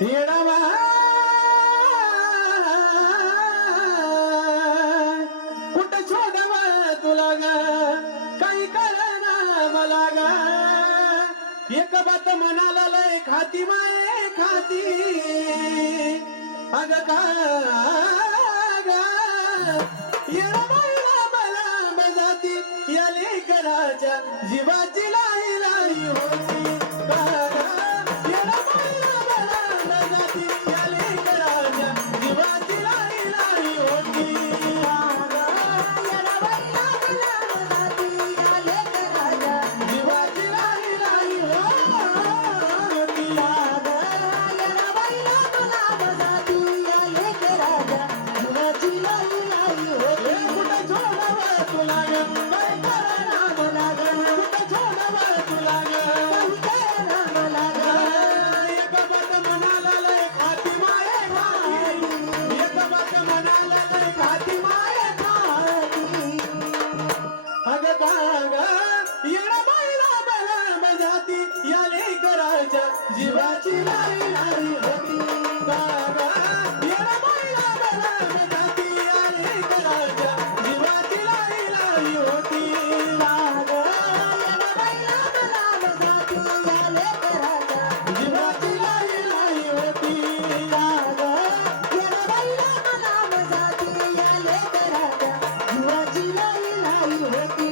येडावा कुठं छोडाव तुला ग काही कळना मला ग एक बात म्हणाला लय खाती माये खाती अग का येडाबाईला मला बजाती या लेकराच्या जीवाची लाई लाई होती येडाबाईला मला बजाती या लेकराच्या जीवाची लाई लाई होती येडाबाईला मला बजाती या लेकराच्या जीवाची लाई लाई होती येडाबाईला मला बजाती या लेकराच्या जीवाची लाई लाई होती. कुठं छोडाव तुला ग काय करना मला ग कुठं छोडाव तुला ग काही कळना मला ग एक बात म्हणाला लय खाती माये खाती एक बात म्हणाला लय खाती माये अग काग येडाबाईला मला बजाती या लेकराच्या जीवाची लाई लाई होती काग येडाबाईला मला बजाती या लेकराच्या जीवाची लाई लाई होती येडाबाईला मला बजाती या लेकराच्या जीवाची लाई लाई होती येडाबाईला मला बजाती या लेकराच्या जीवाची लाई लाई होती.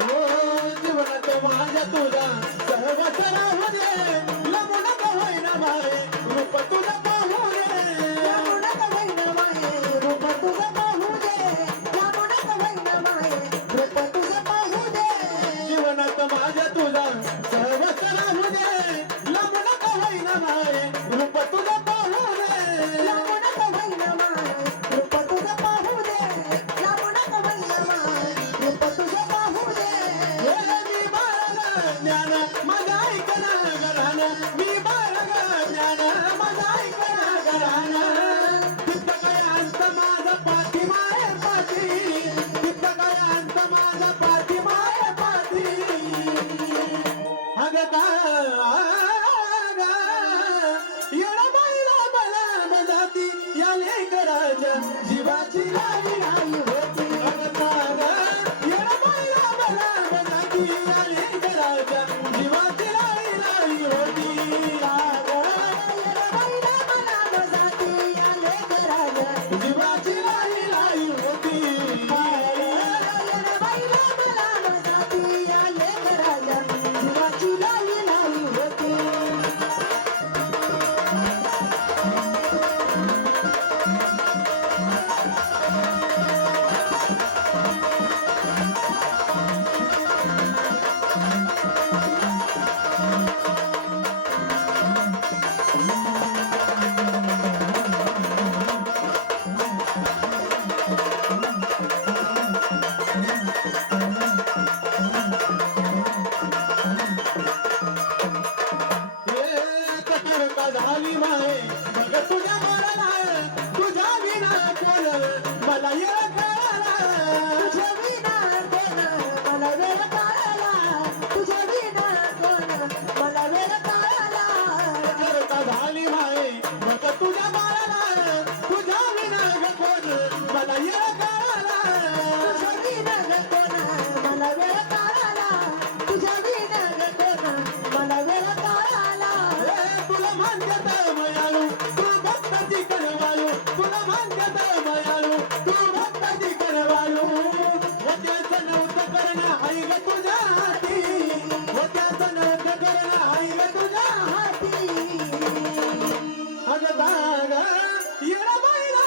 जीवनात माझ्या तुझा सर्वच राहू दे लमून होईना बाई रूप तुझं पाहू दे यामुळं वैन माये रूप तुझं पाहू दे. यामुळं वैन माये रूप तुझं पाहू दे. जीवनात माझ्या तुझा सर्वच राहू दे लमून होईना बाई रूप तुझं पाहू दे यामुळं वैन माये रूप तुझं पाहू दे. यामुळं वैन माये रूप तुझं पाहू दे. मी बाळग ज्ञान माझा ऐकना घरान मी बाळग ज्ञान माझा ऐकना घरान तिथं काय अंत माझा पाठी माय पाठी तिथं काय अंत माझा पाठी माय पाठी अग का येडाबाईला मला बजाती या लेकराच्या जीवाची लाई लाई होती अग का येडाबाईला मला बजाती या लेकराच्या जीवाची लाई लाई होती येडाबाईला मला बजाती या लेकराच्या जीवाची लाई लाई होती येडाबाईला मला बजाती या लेकराच्या जीवाची लाई लाई होती. कटर का झाली माये मग तुझ्या मनाला तुझ्या विना कोण मला येळ कळाला तुझ्या विना कोण मला वेळ काढायला. तुझ्या विना कोण मला वेळ काढायला. कटर का झाली माये मग तुझ्या बाळाला तुझ्या विना कोण मला येळ कळाला तुझ्या विना कोण मला वेळ काढायला. तुझ्या विना कोण मला वेळ काढायला. तुला मान्यत मयाळू तू भक्ताची करवाळू तुला मान्यत मयाळू तू भक्ताची करवाळू होत्याचं नव्हतं करणं आई ग तुझ्या हाती होत्याचं नव्हतं करणं आई ग तुझ्या हाती अग बाग येडाबाईला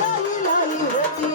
लाई लाई होती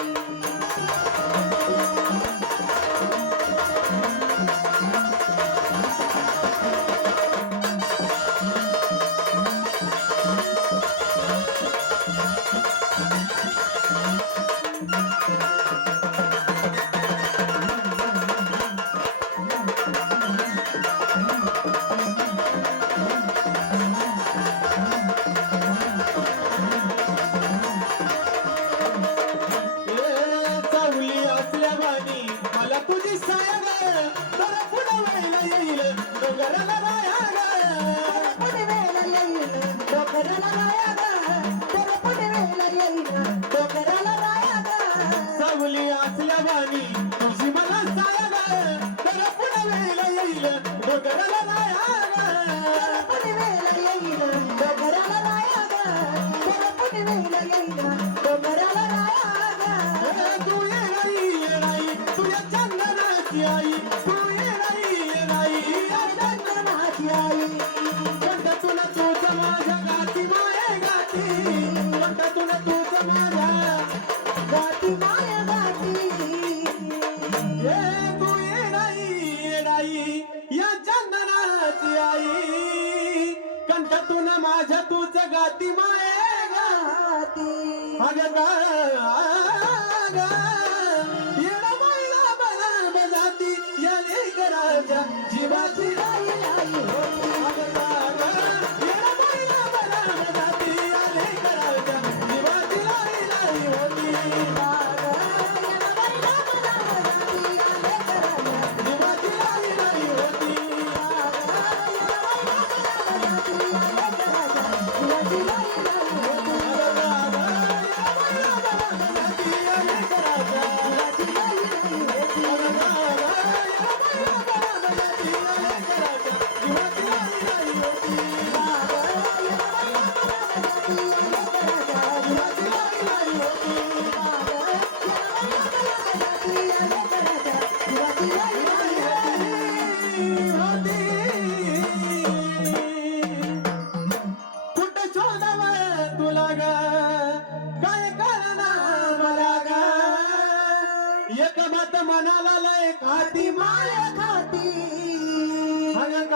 चावली असल्यावानी मला तुझी साया ग तर पुढं व्हायला येईल डोंगराला राया ग पुणे वेळेला येईन डोकराला राया ग तर पुणे वेळेला येईन डोकराला राया ग चावली असल्यावानी तुझी मला साया ग तर पुढं व्हायला येईल डोंगराला राया ग पुणे वेळेला येईन डोकराला राया ग तर पुणे वेळेला येईन डोकराला राया ग तू येणारी तुझ्या चंदनाची आई तू येणारी चंदनाची आई पंढतून तूच माझ्या गाती माये गाती पंढतून तूच माझ्या गाती माया गाती हे तू येणारी या चंदनाची आई कंठातून माझ्या तूच गाती माये गाती अगं येणं महिला बना बजाती या लेकराच्या जीवाची लाई लाई होती येणं महिला बना बजाती या लेकराच्या जीवाची लाई लाई होती जीवाची लाई लाई होती कुठं शोधावं तुला ग काय करणार मला ग एक मात मनाला लय खाती माया खाती अगं ग